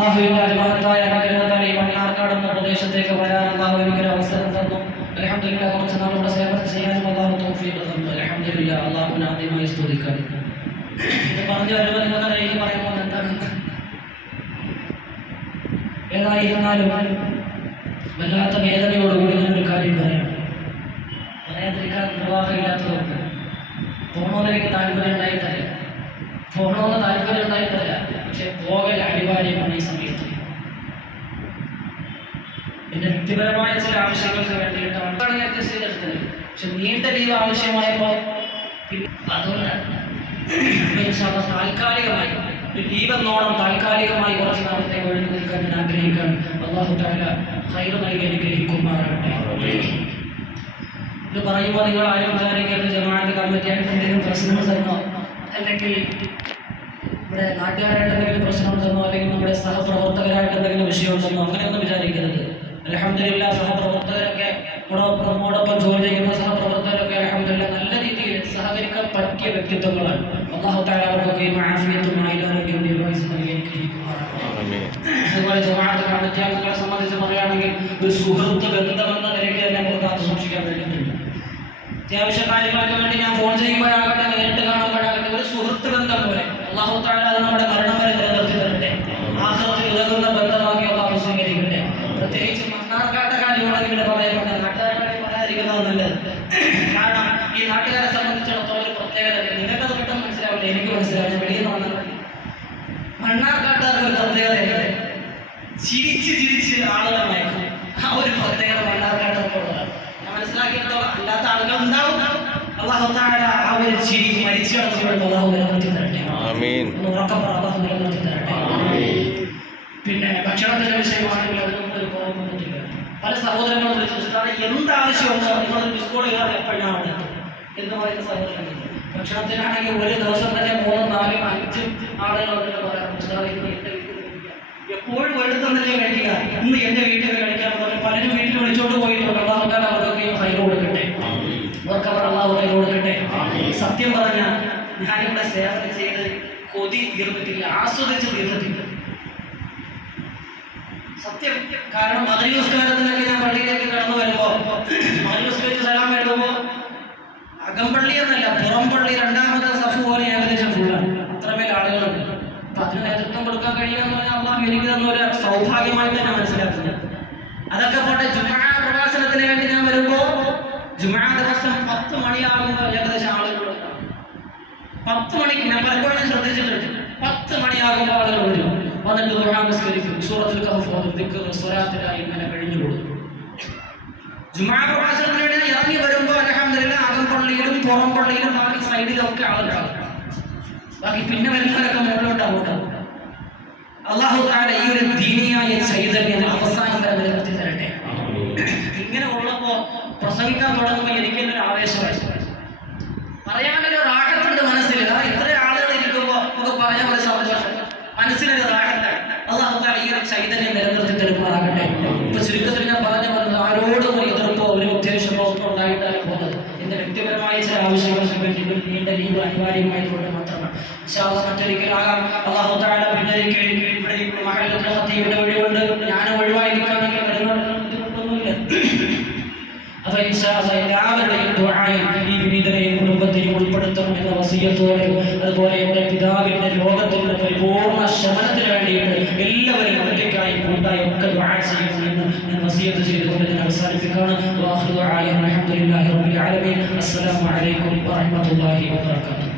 അല്ലാഹുവിന്റെ അനുഗ്രഹത്താൽ ഈ മണ്ണാർക്കാട് എന്ന പ്രദേശത്തേക്ക് വരാൻ അല്ലാഹു എനിക്കൊരു അവസരം തന്നു. അൽഹംദുലില്ലാഹ് കുറച്ച് നാളുകൂടെ സേവനം ചെയ്യാനും അല്ലാഹു തൗഫീഖ് തന്നു. അൽഹംദുലില്ലാഹ് അല്ലാഹുവിനെ ആദ്യമായി സ്തുതിക്കാൻ. ഇത് പറഞ്ഞു വരുമ്പോൾ നിങ്ങൾക്കറിയാം പറയുമ്പോൾ എന്താണെന്ന്. ഏതായിരുന്നാലും വല്ലാത്ത വേദനയോടുകൂടി ഞാനൊരു കാര്യം പറയാതിരിക്കാൻ നിർവാഹമില്ലാത്തതുകൊണ്ട്. പോകണമെന്ന് എനിക്ക് താല്പര്യം ഉണ്ടായിട്ടല്ല, പക്ഷെ പോകൽ അനിവാര്യമാണ് ഈ സമയത്ത്. എൻ്റെ വ്യക്തിപരമായ ചില ആവശ്യങ്ങൾക്ക് വേണ്ടിയിട്ടാണ് ഞാൻ ടെസ്റ്റ് ചെയ്തെടുത്തത്. പക്ഷെ നീണ്ട ലീവ് ആവശ്യമായപ്പോൾ അതുകൊണ്ടാണ് താൽക്കാലികമായി ലീവ് എന്നോണം താൽക്കാലികമായി കുറച്ച് നാളത്തേക്ക് ഒഴിഞ്ഞു നിൽക്കാൻ ഞാൻ ആഗ്രഹിക്കുകയാണ്. അല്ലാഹു തആല ഖൈർ നൽകി അനുഗ്രഹിക്കുമാറാകട്ടെ. ഇത് പറയുമ്പോൾ നിങ്ങൾ ആരും വിചാരിക്കരുത് ജമാഅത്ത് കമ്മിറ്റിയായിട്ട് എന്തെങ്കിലും പ്രശ്നങ്ങൾ തന്നോ, അല്ലെങ്കിൽ ഇവിടെ നാട്ടുകാരായിട്ട് എന്തെങ്കിലും പ്രശ്നം തന്നോ, അല്ലെങ്കിൽ നമ്മുടെ സഹപ്രവർത്തകരായിട്ട് എന്തെങ്കിലും വിഷയം തന്നോ, അങ്ങനെയൊന്നും വിചാരിക്കരുത്. അൽഹംദുലില്ലാഹ് സഹപ്രവർത്തകരൊക്കെ നമ്മോടൊപ്പം ജോലി ചെയ്യുന്ന സഹപ്രവർത്തകരൊക്കെ അൽഹംദുലില്ലാഹ് നല്ല രീതിയിൽ സഹകരിക്കാൻ പറ്റിയ വ്യക്തിത്വങ്ങളാണ്. അല്ലാഹു തആല അവർക്കൊക്കെ ആഫിയത്തും ആരോഗ്യവും ദീർഘായുസ്സും നൽകി അനുഗ്രഹിക്കുമാറാകട്ടെ. അതുപോലെ ജമാഅത്ത് കമ്മിറ്റി അംഗങ്ങളെ സംബന്ധിച്ച് പറയുകയാണെങ്കിൽ ഒരു സുഹൃത്ത് ബന്ധമെന്ന നിലയ്ക്ക് തന്നെ നമുക്ക് കാത്തു സൂക്ഷിക്കാൻ വേണ്ടിയിട്ടുണ്ട്. അത്യാവശ്യ കാര്യങ്ങൾക്ക് വേണ്ടി ഞാൻ ഫോൺ ചെയ്യുമ്പോഴാകട്ടെ, നേരിട്ട് കാണുമ്പോഴാകട്ടെ, ഒരു സുഹൃത്ത് ബന്ധം പോലെ അല്ലാഹു തആല അത് നമ്മുടെ മരണം വരെ നിലനിർത്തി തരട്ടെ. ആഖിറത്തിൽ ഉതകുന്ന ബന്ധമാക്കി അല്ലാഹു സ്വീകരിക്കട്ടെ. പ്രത്യേകിച്ച് മണ്ണാർക്കാട്ടെ കാര്യമാണെങ്കിൽ പറയപ്പെട്ട നാട്ടുകാരെ പറയാതിരിക്കുന്നത് നല്ലത്. കാരണം ഈ നാട്ടുകാരെ സംബന്ധിച്ചിടത്തോളം ഒരു പ്രത്യേകത നിങ്ങൾക്കത് പെട്ടെന്ന് മനസ്സിലാവില്ല, എനിക്ക് മനസ്സിലാവില്ല. വെളിയിൽ നിന്ന് വന്നാൽ മണ്ണാർക്കാട്ടുകാർക്ക് ഒരു പ്രത്യേകതയുണ്ട്. ചിരിച്ച് ആളുകളെ മയക്കും. ആ ഒരു പ്രത്യേകത മണ്ണാർക്കാട്ടുകാർക്കുള്ളതാണ്. ഞാൻ മനസ്സിലാക്കിയിടത്തോളം അല്ലാത്ത ആളുകൾ ഉണ്ടാവും. അല്ലാഹു തആല ആ ഒരു ചിരി മരിച്ചു കിടക്കുമ്പോൾ അല്ലാഹു നിലനിർത്തി തരട്ടെ. ആമീൻ. അല്ലാഹു നിലനിർത്തി തരട്ടെ. പിന്നെ ഭക്ഷണത്തിന്റെ വിഷയമാണെങ്കിൽ അതിനൊന്നും ഒരു കുറവൊന്നുമില്ല. പല സഹോദരങ്ങളും വിളിച്ചു എന്താവശ്യമുണ്ടോ നിങ്ങൾ ഡിസ്കോൾ ചെയ്താൽ എപ്പോഴാണ് എന്ന് പറയുന്ന സഹോദരങ്ങൾ. ഭക്ഷണത്തിനാണെങ്കിൽ ഒരു ദിവസം തന്നെ 3, 4, 5 ആളുകൾ വന്നിട്ട് പറയാറുണ്ട്, എപ്പോഴും എടുത്തന്നെ കഴിക്കുക, ഇന്ന് എൻ്റെ വീട്ടിൽ കഴിക്കാൻ പറഞ്ഞു. പലരും വീട്ടിൽ വിളിച്ചോണ്ട് പോയിട്ടുണ്ട്. അല്ലാഹു തആല അവർക്കൊക്കെ ഖൈർ കൊടുക്കട്ടെ, അവർക്കവർ അല്ലാഹു ഖൈർ കൊടുക്കട്ടെ. സത്യം പറഞ്ഞാൽ ഞാനിവിടെ സേവനം ചെയ്ത് കൊതി തീർന്നിട്ടില്ല, ആസ്വദിച്ച് തീർന്നിട്ടില്ല. സത്യം. കാരണം മഗ്‌രിബ് നിസ്കാരത്തിനൊക്കെ ഞാൻ പള്ളിയിലേക്ക് കടന്നു വരുമ്പോൾ മഗ്‌രിബ് നിസ്കരിച്ച് സലാം വരുമ്പോൾ അകമ്പള്ളി എന്നല്ല, പുറംപള്ളി രണ്ടാമത്തെ സഫ് പോലെ ഏകദേശം ഫുള്ളാണ്. അത്രമേൽ ആളുകളുണ്ട്. അപ്പൊ അതിന് നേതൃത്വം കൊടുക്കാൻ കഴിയുക എന്ന് പറഞ്ഞാൽ അല്ലാഹു എനിക്ക് തന്നൊരു സൗഭാഗ്യമായിട്ട് ഞാൻ മനസ്സിലാക്കുന്നത്. അതൊക്കെ പോട്ടെ, ജുമുഅ പ്രഭാഷണത്തിന് വേണ്ടി ഞാൻ വരുമ്പോൾ ജുമുഅ ദിവസം 10 മണിയാകുമ്പോൾ ഏകദേശം ആളുകളുണ്ടാവും. 10 മണിക്ക് ഞാൻ പലപ്പോഴും ശ്രദ്ധിച്ചിട്ടുണ്ട്. 10 മണിയാകുമ്പോൾ ആളുകൾ വരും, വന്നിട്ട് ദുആ നിസ്കരിക്കും, സൂറത്തുൽ കഹ്ഫ് ഓതും, ദിക്ർ സ്വലാത്തിലായി ഇങ്ങനെ കഴിഞ്ഞു പോകും. ജുമുഅ പ്രഭാഷണത്തിന് വേണ്ടി ഇറങ്ങി വരുമ്പോൾ അൽഹംദുലില്ലാഹ് അകംപള്ളിയിലും പുറംപള്ളിയിലും ബാക്കി സൈഡിലൊക്കെ ആളുണ്ടാവും. ബാക്കി പിന്നെ വരുന്നവരൊക്കെ മുകളിലോട്ടാവും. അല്ലാഹു തആല ഈ ഒരു ദീനിയായ ചൈതന്യം അവസാനം വരെ നിലനിർത്തി തരട്ടെ. ഇങ്ങനെ ഉള്ളപ്പോൾ പ്രസംഗിക്കാൻ തുടങ്ങുമ്പോൾ എനിക്കൊരു ആവേശമായി, പറയാനൊരു റാഹത്തുണ്ട് മനസ്സിൽ. ഇത്ര ആളുകൾ ഇരിക്കുമ്പോൾ നമുക്ക് പറയാൻ ഒരു സന്തോഷം, മനസ്സിലൊരു റാഹത്താണ്. അല്ലാഹു തആല ഈ ഒരു ചൈതന്യം നിലനിർത്തി തരുമാറാകട്ടെ. ഇപ്പൊ ചുരുക്കത്തിൽ ഞാൻ പറഞ്ഞു വന്നത് ആരോടും ഒരു എതിർപ്പോ ഒരു ഉദ്ദേശമോ ഒന്നും ഉണ്ടായിട്ടല്ല പോകുന്നത്. എന്റെ വ്യക്തിപരമായ ചില ആവശ്യങ്ങൾക്ക് വേണ്ടി ഒരു നീണ്ട ലീവ് അനിവാര്യമായതുകൊണ്ട് മാത്രമാണ്. ഇൻഷാ അല്ലാഹ് മറ്റൊരിക്കലാകാം. അല്ലാഹു തആല പിന്നൊരിക്കൽ ഇവിടെ മഹല്ലത്തുൽ ഖതീബിന്റെ ഒഴിവുണ്ട്, ഞാനും ഒഴിവായിരിക്കുകയാണെങ്കിൽ വരുന്നൊന്നുമില്ല. അപ്പൊ ഇൻഷാ അല്ലാഹ് എല്ലാവരുടെയും ദുആയിൽ ഈ വിനീതനെയും കുടുംബത്തെയും ഉൾപ്പെടുത്തണം എന്ന വസിയത്തോടെ, അതുപോലെ എന്റെ പിതാവിന്റെ രോഗത്തിന്റെ പരിപൂർണ്ണ ശമനത്തിന് വേണ്ടിയിട്ട് എല്ലാവരും ഒറ്റയ്ക്കായി കൂട്ടായി ഒക്കെ ദുആ ചെയ്യണമെന്ന് ഞാൻ വസിയത്ത് ചെയ്തുകൊണ്ട് ഞാൻ അവസാനിപ്പിക്കുകയാണ്. അൽഹംദുലില്ലാഹി റബ്ബിൽ ആലമീൻ. അസ്സലാമു അലൈക്കും വറഹ്മത്തുള്ളാഹി വബറകാതുഹു.